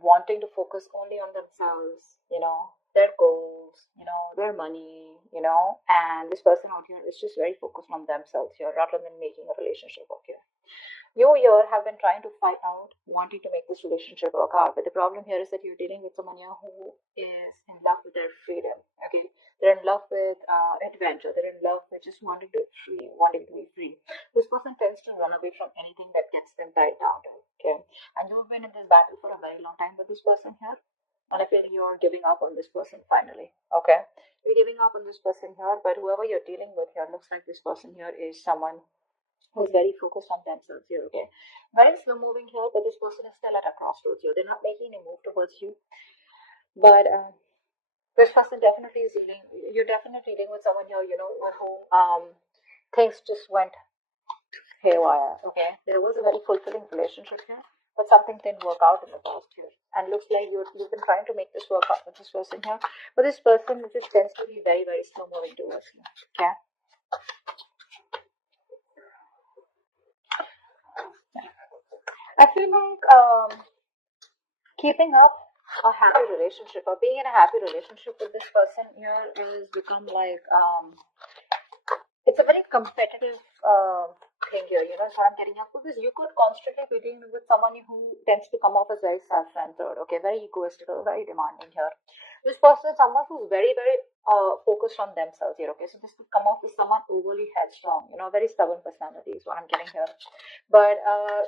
wanting to focus only on themselves, their goals, their money, and this person out here is just very focused on themselves here rather than making a relationship work here. You here have been trying to find out, wanting to make this relationship work out. But the problem here is that you're dealing with someone here who is in love with their freedom. Okay, they're in love with adventure. They're in love with just wanting to be free. This person tends to run away from anything that gets them tied down. Okay, and you've been in this battle for a very long time with this person here. And I feel you're giving up on this person finally. Okay, you're giving up on this person here, but whoever you're dealing with here looks like this person here is someone who's very focused on themselves here, okay? Very slow moving here, but this person is still at a crossroads here. They're not making a move towards you. But this person definitely is dealing, you're definitely dealing with someone here, with whom things just went haywire, okay? There was a very fulfilling relationship here, but something didn't work out in the past here. And looks like you've been trying to make this work out with this person here. But this person just tends to be very, very slow moving towards you, okay? I feel like keeping up a happy relationship or being in a happy relationship with this person here is become like it's a very competitive thing here, so I'm getting up because you could constantly be dealing with someone who tends to come off as very self-centered, okay, very egoistical, very demanding here. This person is someone who's very, very focused on themselves here, okay, so this could come off as someone overly headstrong, very stubborn personality is what I'm getting here. But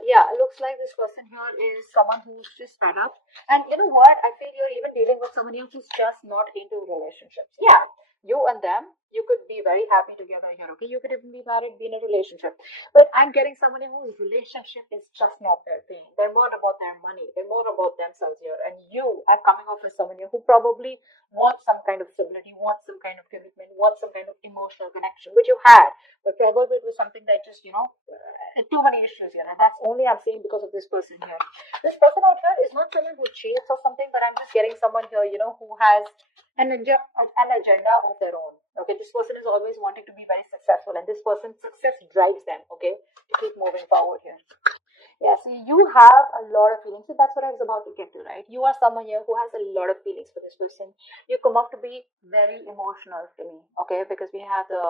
yeah, it looks like this person here is someone who's just fed up. And you know what? I feel you're even dealing with someone who's just not into relationships. Yeah, you and them, you could be very happy together here, okay? You could even be married, be in a relationship. But I'm getting someone whose relationship is just not their thing. They're more about their money. They're more about themselves here. And you are coming off as someone here who probably wants some kind of stability, wants some kind of commitment, wants some kind of emotional connection, which you had. But probably it was something that just, too many issues here. And that's only I'm saying because of this person here. This person out here is not someone who cheats or something, but I'm just getting someone here, who has an agenda of their own. Okay, this person is always wanting to be very successful, and this person's success drives them, okay, to keep moving forward here. Yeah, so you have a lot of feelings. So that's what I was about to get to, right? You are someone here who has a lot of feelings for this person. You come off to be very emotional to me, okay? Because we have the,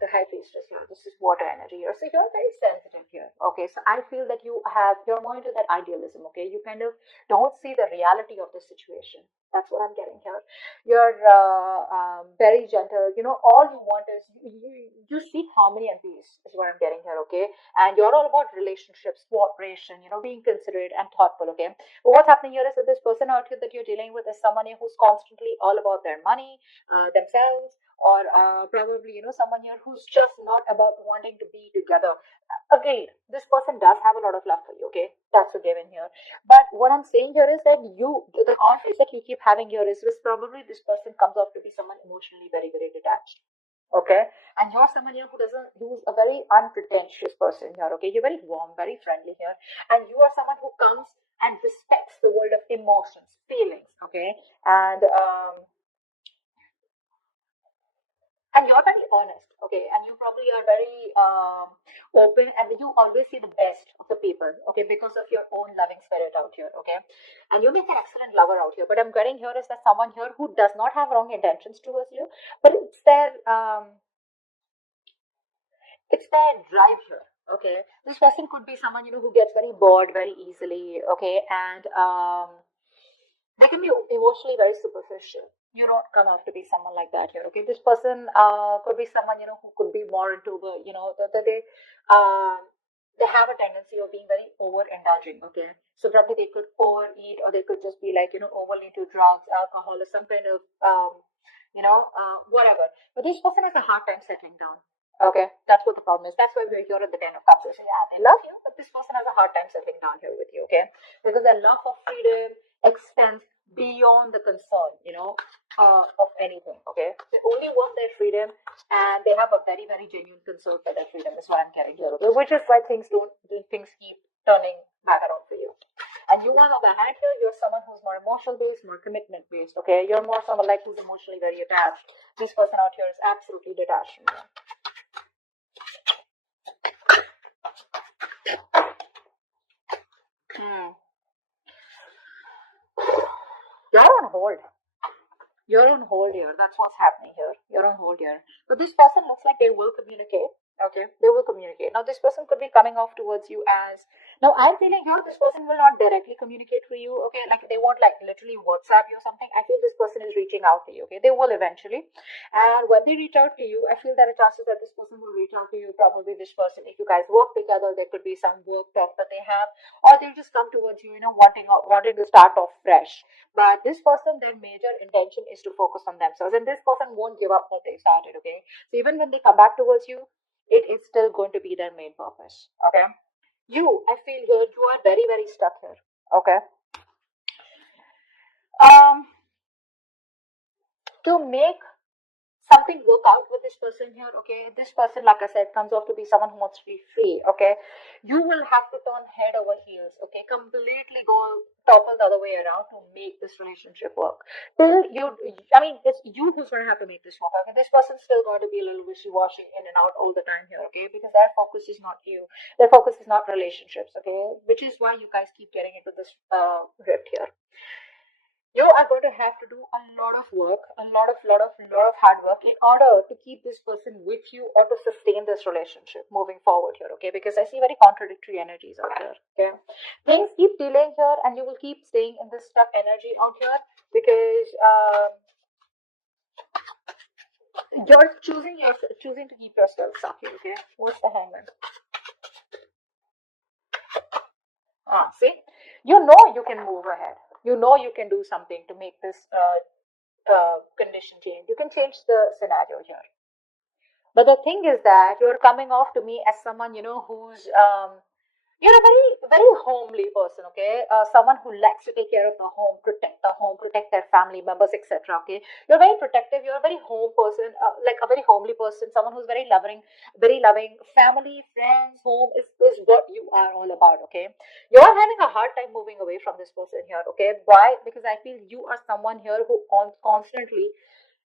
the high priestess here. This is water energy here. So you're very sensitive here. Okay. So I feel that you're more into that idealism. Okay. You kind of don't see the reality of the situation. That's what I'm getting here. You're very gentle. All you want is you seek harmony and peace is what I'm getting here. Okay. And you're all about relationships, cooperation, being considerate and thoughtful. Okay. But what's happening here is that this person out here that you're dealing with is someone who's constantly all about their money, themselves, or probably someone here who's just not about wanting to be together. Again, this person does have a lot of love for you, okay, that's a given here. But what I'm saying here is that the conflicts that you keep having here is probably this person comes off to be someone emotionally very, very detached, okay, and you're someone here who's a very unpretentious person here, okay, you're very warm, very friendly here, and you are someone who comes and respects the world of emotions, feelings, okay, and you're very honest, okay, and you probably are very open, and you always see the best of the people, okay, because of your own loving spirit out here, okay, and you make an excellent lover out here. But I'm getting here is that someone here who does not have wrong intentions towards you, but it's their drive here. Okay, this person could be someone who gets very bored very easily. Okay, and they can be emotionally very superficial. You don't come off to be someone like that here. Okay, this person could be someone who could be more into they have a tendency of being very overindulging. Okay, so probably they could overeat, or they could just be like overly into drugs, alcohol, or some kind of whatever. But this person has a hard time settling down. Okay, that's what the problem is. That's why we're here at the Ten of Cups. So yeah, they love you, but this person has a hard time settling down here with you. Okay, because their love for freedom extends beyond the concern, of anything. Okay, they only want their freedom, and they have a very, very genuine concern for their freedom. Is what I'm getting here. Okay, which is why things keep turning back around for you. And you, on the other hand, here you're someone who's more emotional based, more commitment based. Okay, you're more someone like who's emotionally very attached. This person out here is absolutely detached from you. You're on hold here. That's what's happening here. You're on hold here. But this person looks like they will communicate. Okay, they will communicate. Now, this person could be coming off towards you as. Now, I'm feeling here this person will not directly communicate with you. Okay, like they won't like literally WhatsApp you or something. I feel this person is reaching out to you. Okay, they will eventually. And when they reach out to you, I feel there are chances that this person will reach out to you. Probably this person, if you guys work together, there could be some work talk that they have, or they'll just come towards you, wanting to start off fresh. But this person, their major intention is to focus on themselves, and this person won't give up what they started. Okay, so even when they come back towards you, it is still going to be their main purpose. Okay, I feel here, you are very, very stuck here. Okay, um, to make something work out with this person here. Okay, this person, like I said, comes off to be someone who wants to be free. Okay, you will have to turn head over heels. Okay, completely go topple the other way around to make this relationship work. Till you, I mean, it's you who's going to have to make this work. Okay, this person's still going to be a little wishy-washy in and out all the time here. Okay, because their focus is not you, their focus is not relationships. Okay, which is why you guys keep getting into this drift here. You are going to have to do a lot of work, a lot of hard work in order to keep this person with you or to sustain this relationship moving forward here. Okay, because I see very contradictory energies out here. Okay, things keep delaying here, and you will keep staying in this stuck energy out here because you're choosing to keep yourself stuck here. Okay, what's the hangman? See, you know you can move ahead. You know you can do something to make this condition change. You can change the scenario here. But the thing is that you're coming off to me as someone, who's you're a very, very homely person, okay? Someone who likes to take care of the home, protect their family members, etc. Okay, you're very protective. You're a very home person, like a very homely person. Someone who's very loving. Family, friends, home is what you are all about. Okay, you're having a hard time moving away from this person here. Okay, why? Because I feel you are someone here who constantly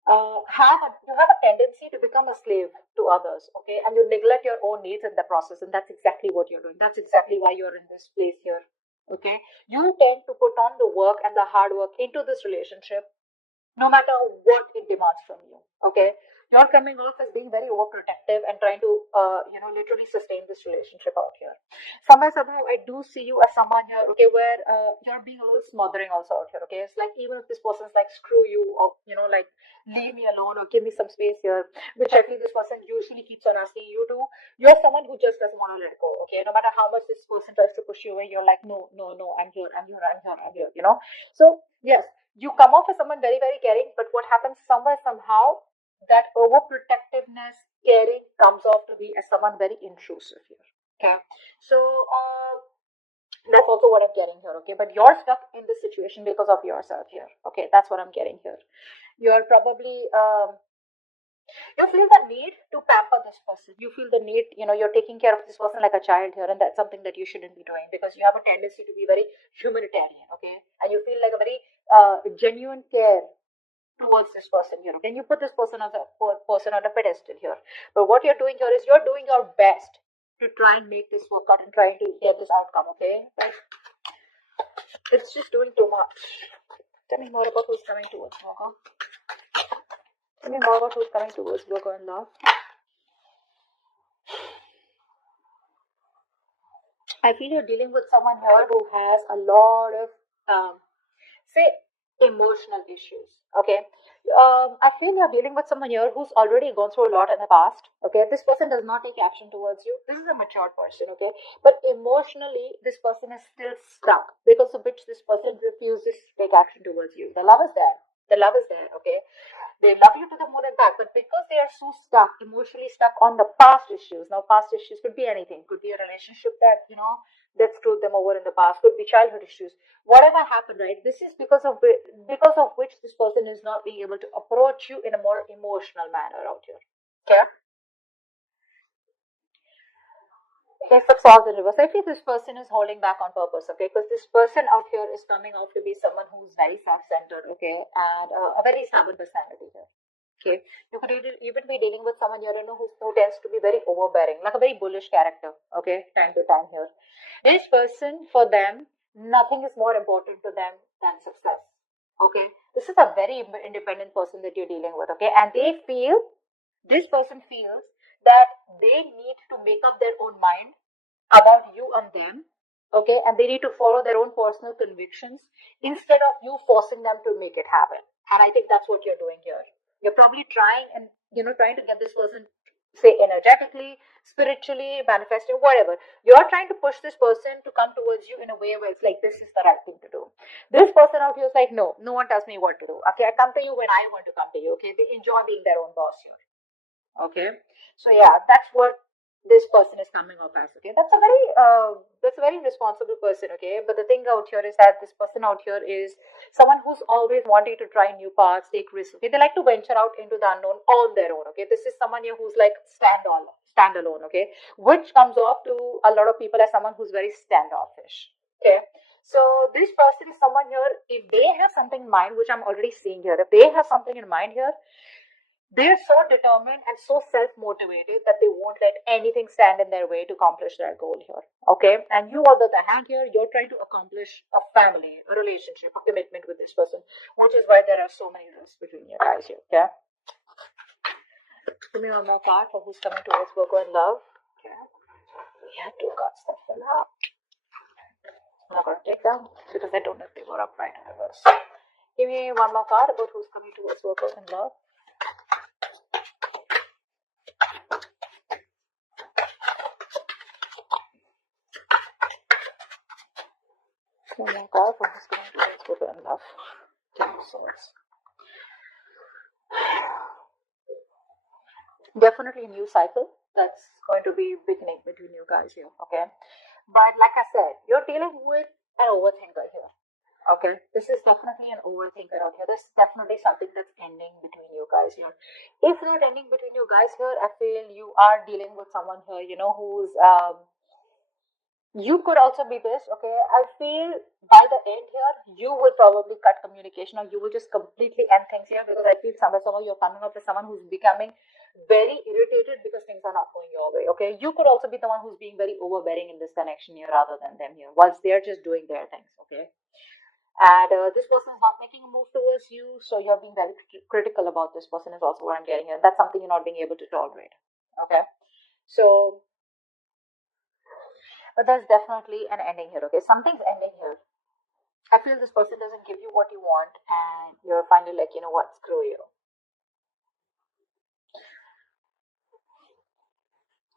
you have a tendency to become a slave to others, okay, and you neglect your own needs in the process, and that's exactly what you're doing. That's exactly why you're in this place here. Okay, you tend to put on the work and the hard work into this relationship no matter what it demands from you. Okay, you're coming off as being very overprotective and trying to literally sustain this relationship out here. Somehow I do see you as someone here, okay, where you're being a little smothering also out here. Okay, it's like even if this person's like screw you, or like leave me alone or give me some space here, which I feel this person usually keeps on asking you to, you're someone who just doesn't want to let go. Okay, no matter how much this person tries to push you away, you're like, no, no, no, I'm here, I'm here, I'm here, I'm here, so yes, you come off as someone very, very caring, but what happens somewhere, somehow, that overprotectiveness, caring comes off to be as someone very intrusive here. Okay, so that's also what I'm getting here. Okay, but you're stuck in this situation because of yourself here. Okay, that's what I'm getting here. You're probably you feel the need to pamper this person. You feel the need, you're taking care of this person like a child here, and that's something that you shouldn't be doing because you have a tendency to be very humanitarian, okay? And you feel like a very genuine care towards this person here. Okay? And you put this person as a person on a pedestal here. But what you're doing here is you're doing your best to try and make this work out and trying to get this outcome, okay? But it's just doing too much. Tell me more about who's coming towards Virgo. Tell me more about who's coming towards Virgo in love. I feel you're dealing with someone here who has a lot of, say, emotional issues. Okay. I feel you're dealing with someone here who's already gone through a lot in the past. Okay. This person does not take action towards you. This is a mature person. Okay. But emotionally, this person is still stuck because of which this person refuses to take action towards you. The love is there. The love is there. Okay. They love you to the moon and back, but because they are so stuck, emotionally stuck on the past issues. Now, past issues could be anything. Could be a relationship that screwed them over in the past. Could be childhood issues. Whatever happened, right? This is because of which this person is not being able to approach you in a more emotional manner out here. Okay. Yes, of swords in reverse. I feel this person is holding back on purpose, okay? Because this person out here is coming out to be someone who's very self-centered, okay, and a very stubborn personality here. Okay, you could even be dealing with someone you don't know who tends to be very overbearing, like a very bullish character. Okay, time to time here. This person, for them, nothing is more important to them than success. Okay, this is a very independent person that you're dealing with. Okay, and this person feels that they need to make up their own mind about you and them. Okay, and they need to follow their own personal convictions instead of you forcing them to make it happen. And I think that's what you're doing here. You're probably trying and trying to get this person, say, energetically, spiritually, manifesting, whatever. You're trying to push this person to come towards you in a way where it's like this is the right thing to do. This person out here is like, no, no one tells me what to do. Okay, I come to you when I want to come to you. Okay, they enjoy being their own boss here. Okay, so yeah, that's what this person is coming up as. Okay, that's a very responsible person. Okay, but the thing out here is that this person out here is someone who's always wanting to try new paths, take risks. Okay, they like to venture out into the unknown on their own. Okay, this is someone here who's like stand alone. Okay, which comes off to a lot of people as someone who's very standoffish. Okay, so this person is someone here, if they have something in mind, which I'm already seeing here, if they have something in mind here, they're so determined and so self-motivated that they won't let anything stand in their way to accomplish their goal here. Okay, and you, on the other hand, here you're trying to accomplish a family, a relationship, a commitment with this person, which is why there are so many risks between you guys here. Okay, give me one more card for who's coming towards Virgo in love. Okay, we have two cards that fell out. I'm not gonna take them because I don't know if they were upright in reverse. Give me one more card about who's coming towards Virgo in love. Oh my God, what is going to Virgo in love? Ten of Swords. Definitely a new cycle that's going to be beginning between you guys here. Okay, but like I said, you're dealing with an overthinker here. Okay, this is definitely an overthinker out here. This is definitely something that's ending between you guys here. If not ending between you guys here, I feel you are dealing with someone here, who's you could also be this. Okay, I feel by the end here, you will probably cut communication or you will just completely end things here, because I feel somehow you're coming up with someone who's becoming very irritated because things are not going your way. Okay, you could also be the one who's being very overbearing in this connection here rather than them here, whilst they're just doing their things. Okay, and this person is not making a move towards you, so you're being very critical about this person, is also what I'm getting here. That's something you're not being able to tolerate. Okay, so but there's definitely an ending here. Okay, something's ending here. I feel this person doesn't give you what you want, and you're finally like, you know what, screw you.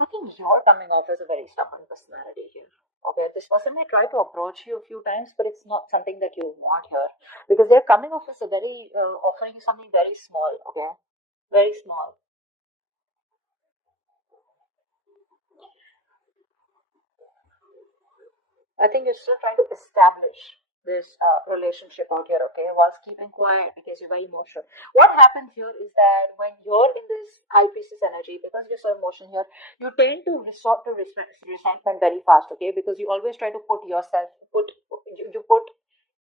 I think you're coming off as a very stubborn personality here. Okay, this person may try to approach you a few times, but it's not something that you want here, because they're coming off as a very offering you something very small. Okay, very small. I think you're still trying to establish this relationship out here, okay, whilst keeping quiet because you're very emotional. What happens here is that when you're in this high priestess energy, because you're so emotional here, you tend to resort to resentment very fast, okay, because you always try to you put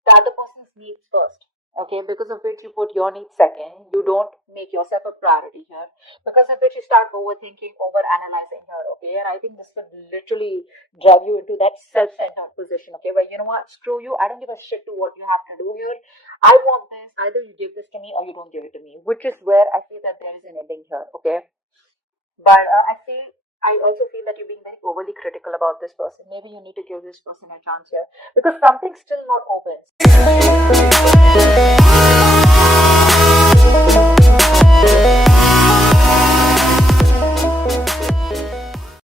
the other person's needs first. Okay, because of which you put your needs second, you don't make yourself a priority here, because of which you start overthinking, over analyzing here. Okay, and I think this could literally drive you into that self-centered position. Okay, where you know what, screw you, I don't give a shit to what you have to do here. I want this, either you give this to me or you don't give it to me, which is where I feel that there is an ending here. Okay, but I also feel that you're being very overly critical about this person. Maybe you need to give this person a chance here, because something's still not open.